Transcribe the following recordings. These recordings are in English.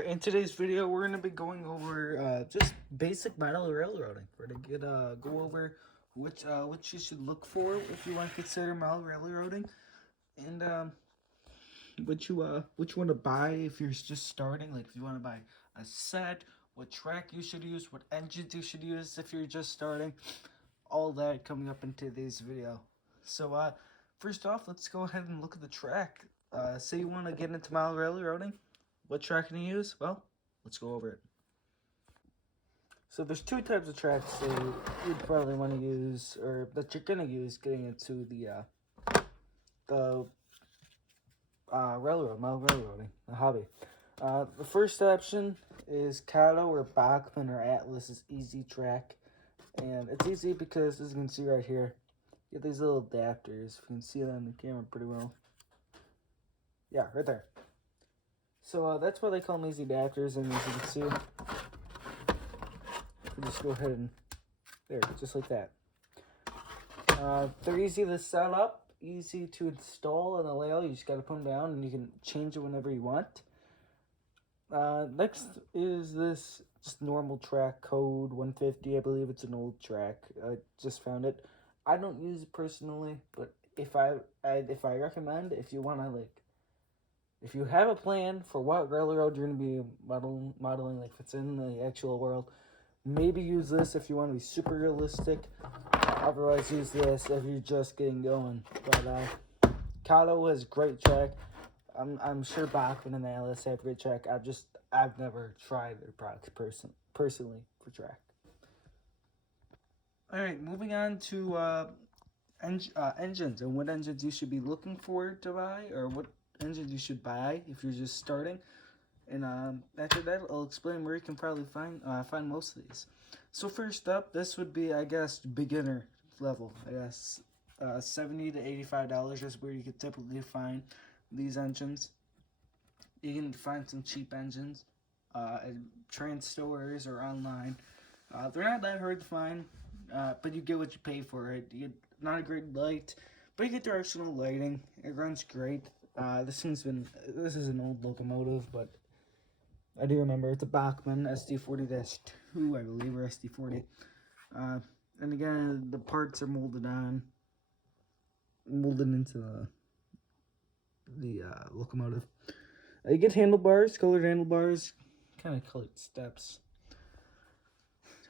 Alright, in today's video, we're going to be going over just basic model railroading. We're going to go over which you should look for if you want to consider model railroading, and what you want to buy if you're just starting. Like if you want to buy a set, what track you should use, what engines you should use if you're just starting. All that coming up in today's video. So first off, let's go ahead and look at the track. Say you want to get into model railroading. What track can you use? Well, let's go over it. So there's two types of tracks that you'd probably want to use, or that you're gonna use getting into the railroading, the hobby. The first option is Caddo or Bachman or Atlas's easy track, and it's easy because, as you can see right here, you get these little adapters. If you can see that on the camera pretty well. Yeah, right there. So that's why they call them easy adapters, and as you can see, you just go ahead and there, just like that. They're easy to set up, easy to install on the layout. You just got to put them down, and you can change it whenever you want. Next is this just normal track, code 150. I believe it's an old track. I just found it. I don't use it personally, but if I recommend, if you want to if you have a plan for what railroad you're going to be modeling, like if it's in the actual world, maybe use this if you want to be super realistic. Otherwise, use this if you're just getting going. But Caddo has great track. I'm sure Bachman and Atlas have great track. I've never tried their products personally for track. All right, moving on to engines and what engines you should be looking for to buy, or what engines you should buy if you're just starting. And after that, I'll explain where you can probably find most of these. So first up, this would be, I guess, beginner level. I guess $70 to $85 is where you could typically find these engines. You can find some cheap engines at train stores or online. They're not that hard to find, but you get what you pay for it. You get not a great light, but you get directional lighting. It runs great. This is an old locomotive, but I do remember it's a Bachman SD40-2, I believe, or SD40. And again, the parts are molded into the locomotive. You get handlebars, colored handlebars, kind of colored steps.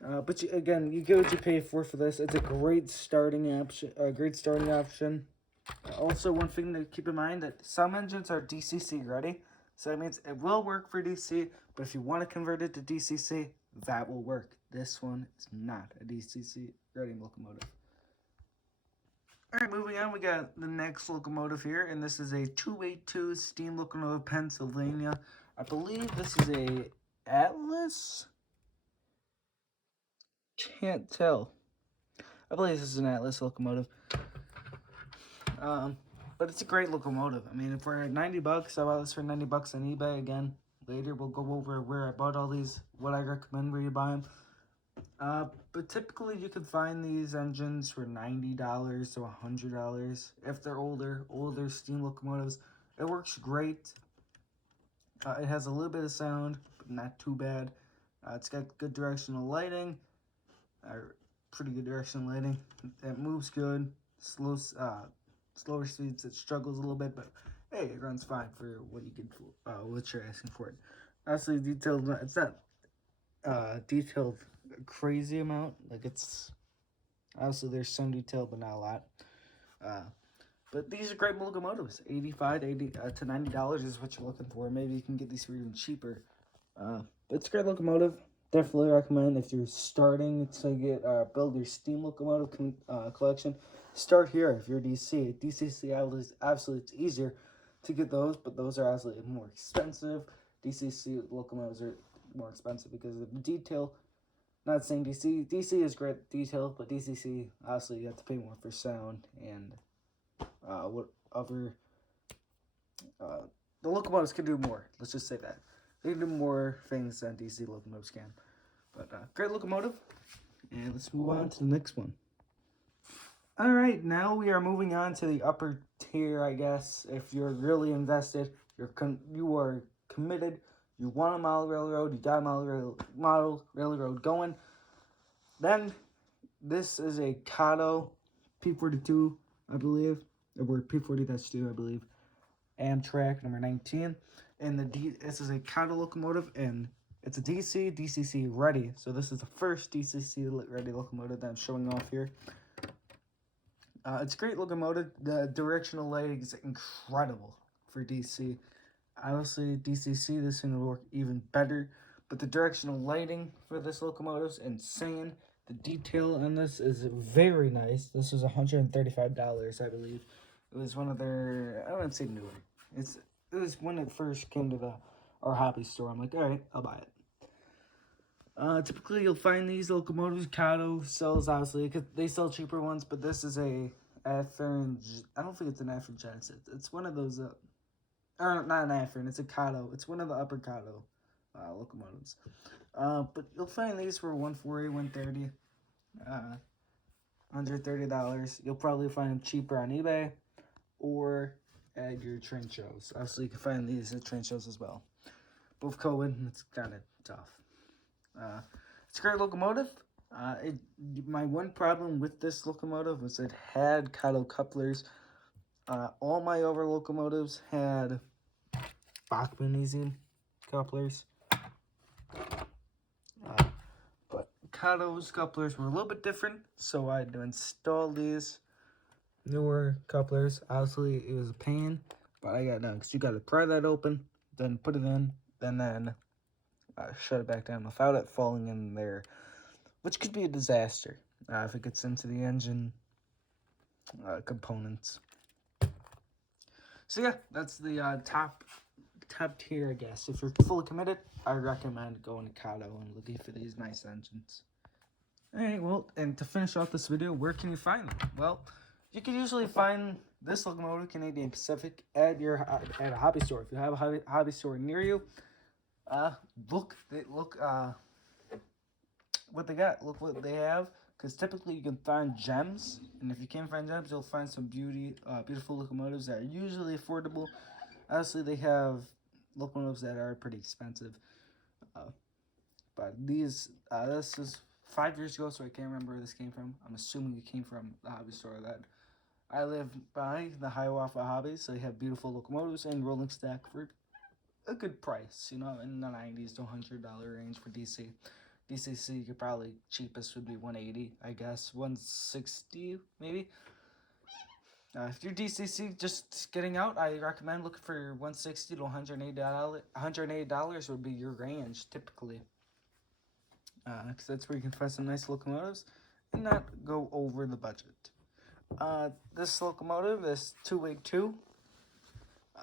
But again, you get what you pay for this. It's a great starting option. Also, one thing to keep in mind that some engines are DCC ready. So that means it will work for DC, but if you want to convert it to DCC, that will work. This one is not a DCC ready locomotive. Alright, moving on, we got the next locomotive here, and this is a 282 steam locomotive, Pennsylvania. I believe this is a Atlas? Can't tell. I believe this is an Atlas locomotive. But it's a great locomotive. I mean, if we're at $90, I bought this for $90 on eBay. Again, later we'll go over where I bought all these, what I recommend where you buy them. But typically you can find these engines for $90 to $100 if they're older steam locomotives. It works great. It has a little bit of sound, but not too bad. It's got good directional lighting, pretty good directional lighting. It moves good. Slower speeds, it struggles a little bit, but hey, it runs fine for what you get, what you're asking for it. Obviously, detailed. It's not detailed a crazy amount. Like, it's obviously there's some detail, but not a lot. But these are great locomotives. $85 to $90 is what you're looking for. Maybe you can get these for even cheaper. But it's a great locomotive. Definitely recommend if you're starting to get build your steam locomotive collection. Start here if you're DC. DCC obviously it's easier to get those, but those are obviously more expensive. DCC locomotives are more expensive because of the detail. Not saying DC is great detail, but DCC obviously you have to pay more for sound and what other the locomotives can do more. Let's just say that. They can do more things than DC locomotives can. But great locomotive. And let's move on to the next one. Alright, now we are moving on to the upper tier, I guess. If you're really invested, you are committed, you want a model railroad, you got a model railroad going, then this is a Caddo P42, I believe, or P40-2, I believe, Amtrak number 19, and this is a Caddo locomotive, and it's a DCC ready. So this is the first DCC ready locomotive that I'm showing off here. It's a great locomotive. The directional lighting is incredible for DC. Honestly, DCC, this thing will work even better. But the directional lighting for this locomotive is insane. The detail on this is very nice. This was $135, I believe. It was one of their, I wouldn't say newer. It was when it first came to our hobby store. I'm like, all right, I'll buy it. Typically, you'll find these locomotives. Caddo sells, obviously, because they sell cheaper ones, but this is a Afrin. I don't think it's an Afrin Genesis. It's one of those, or not an Afrin, it's a Caddo. It's one of the upper Caddo locomotives. But you'll find these for $140, $130, $130. You'll probably find them cheaper on eBay or at your train shows. Obviously, you can find these at train shows as well. But with COVID, it's kind of tough. It's a great locomotive. My one problem with this locomotive was it had Caddo couplers. All my other locomotives had Bachmann easy couplers. But Caddo's couplers were a little bit different, so I had to install these newer couplers. Obviously, it was a pain, but I got it done because you got to pry that open, then put it in, and then shut it back down without it falling in there, which could be a disaster if it gets into the engine components. So yeah, that's the top tier, I guess. If you're fully committed, I recommend going to Caddo and looking for these nice engines. Alright, well, and to finish off this video, where can you find them? Well, you can usually find this locomotive, Canadian Pacific, at a hobby store. If you have a hobby store near you, look what they got. Look what they have. Because typically you can find gems, and if you can't find gems, you'll find some beautiful locomotives that are usually affordable. Obviously, they have locomotives that are pretty expensive. But this is 5 years ago, so I can't remember where this came from. I'm assuming it came from the hobby store that I live by, the Hiawatha Hobbies. So they have beautiful locomotives and rolling stock for a good price, in the $90s to $100 range for DC. DCC, you could probably, cheapest would be $180, I guess, $160 maybe. If you're DCC just getting out, I recommend looking for $160 to $180. $180 would be your range typically, because that's where you can find some nice locomotives and not go over the budget. This locomotive, this 282.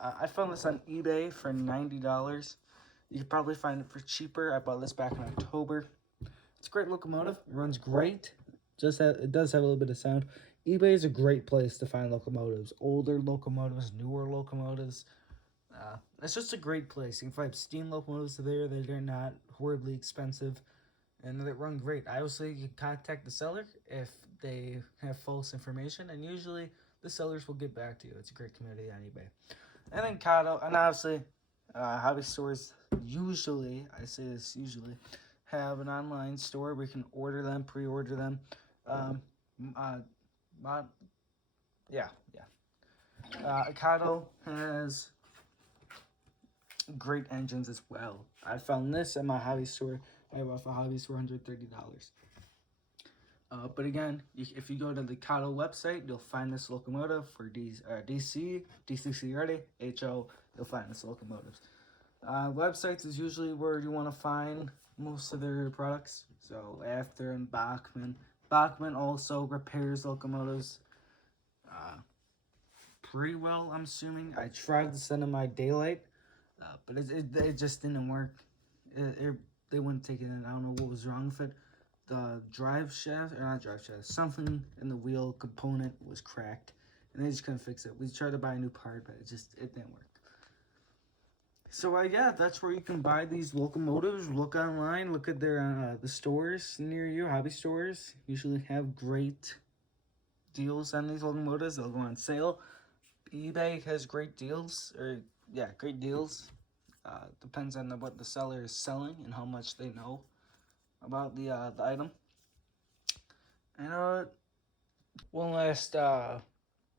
I found this on eBay for $90. You could probably find it for cheaper. I bought this back in October. It's a great locomotive. It runs great. It does have a little bit of sound. eBay is a great place to find locomotives. Older locomotives, newer locomotives. It's just a great place. You can find steam locomotives there that are not horribly expensive and that run great. Obviously, you can contact the seller if they have false information, and usually the sellers will get back to you. It's a great community on eBay. And then Caddo, and obviously, hobby stores usually, I say this usually, have an online store where you can order them, pre-order them. Caddo has great engines as well. I found this at my hobby store. I have a hobby store, $130. But again, if you go to the Caddo website, you'll find this locomotive for DCC ready, HO, you'll find this locomotives. Websites is usually where you want to find most of their products. So After and Bachmann. Bachmann also repairs locomotives pretty well, I'm assuming. I tried to send them my Daylight, but it just didn't work. They wouldn't take it in. I don't know what was wrong with it. The something in the wheel component was cracked, and they just couldn't fix it. We tried to buy a new part, but it didn't work. So yeah, that's where you can buy these locomotives. Look online, look at their the stores near you. Hobby stores usually have great deals on these locomotives. They'll go on sale. eBay has great deals, great deals. Depends on what the seller is selling and how much they know about the item. And one last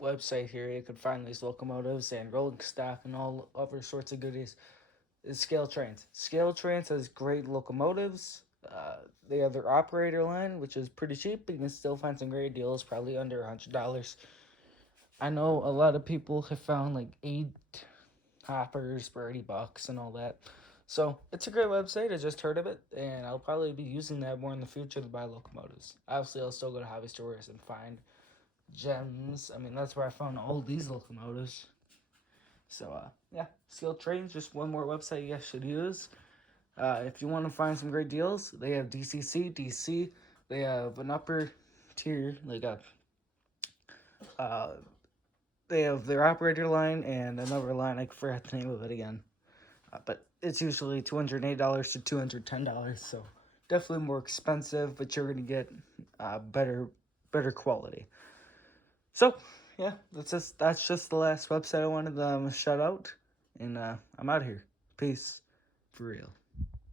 website here you can find these locomotives and rolling stock and all other sorts of goodies is Scale Trains. Scale Trains has great locomotives. They have their operator line, which is pretty cheap, but you can still find some great deals, probably under $100. I know a lot of people have found like 8 hoppers for $80 and all that. So it's a great website. I just heard of it, and I'll probably be using that more in the future to buy locomotives. Obviously, I'll still go to hobby stores and find gems. I mean, that's where I found all these locomotives. So, yeah, Scale Trains, just one more website you guys should use. If you want to find some great deals, they have DCC, DC. They have an upper tier, like they have their operator line and another line. I forgot the name of it again. But it's usually $208 to $210, so definitely more expensive, but you're gonna get better quality. So yeah, that's just the last website I wanted to shout out, and I'm out of here. Peace, for real.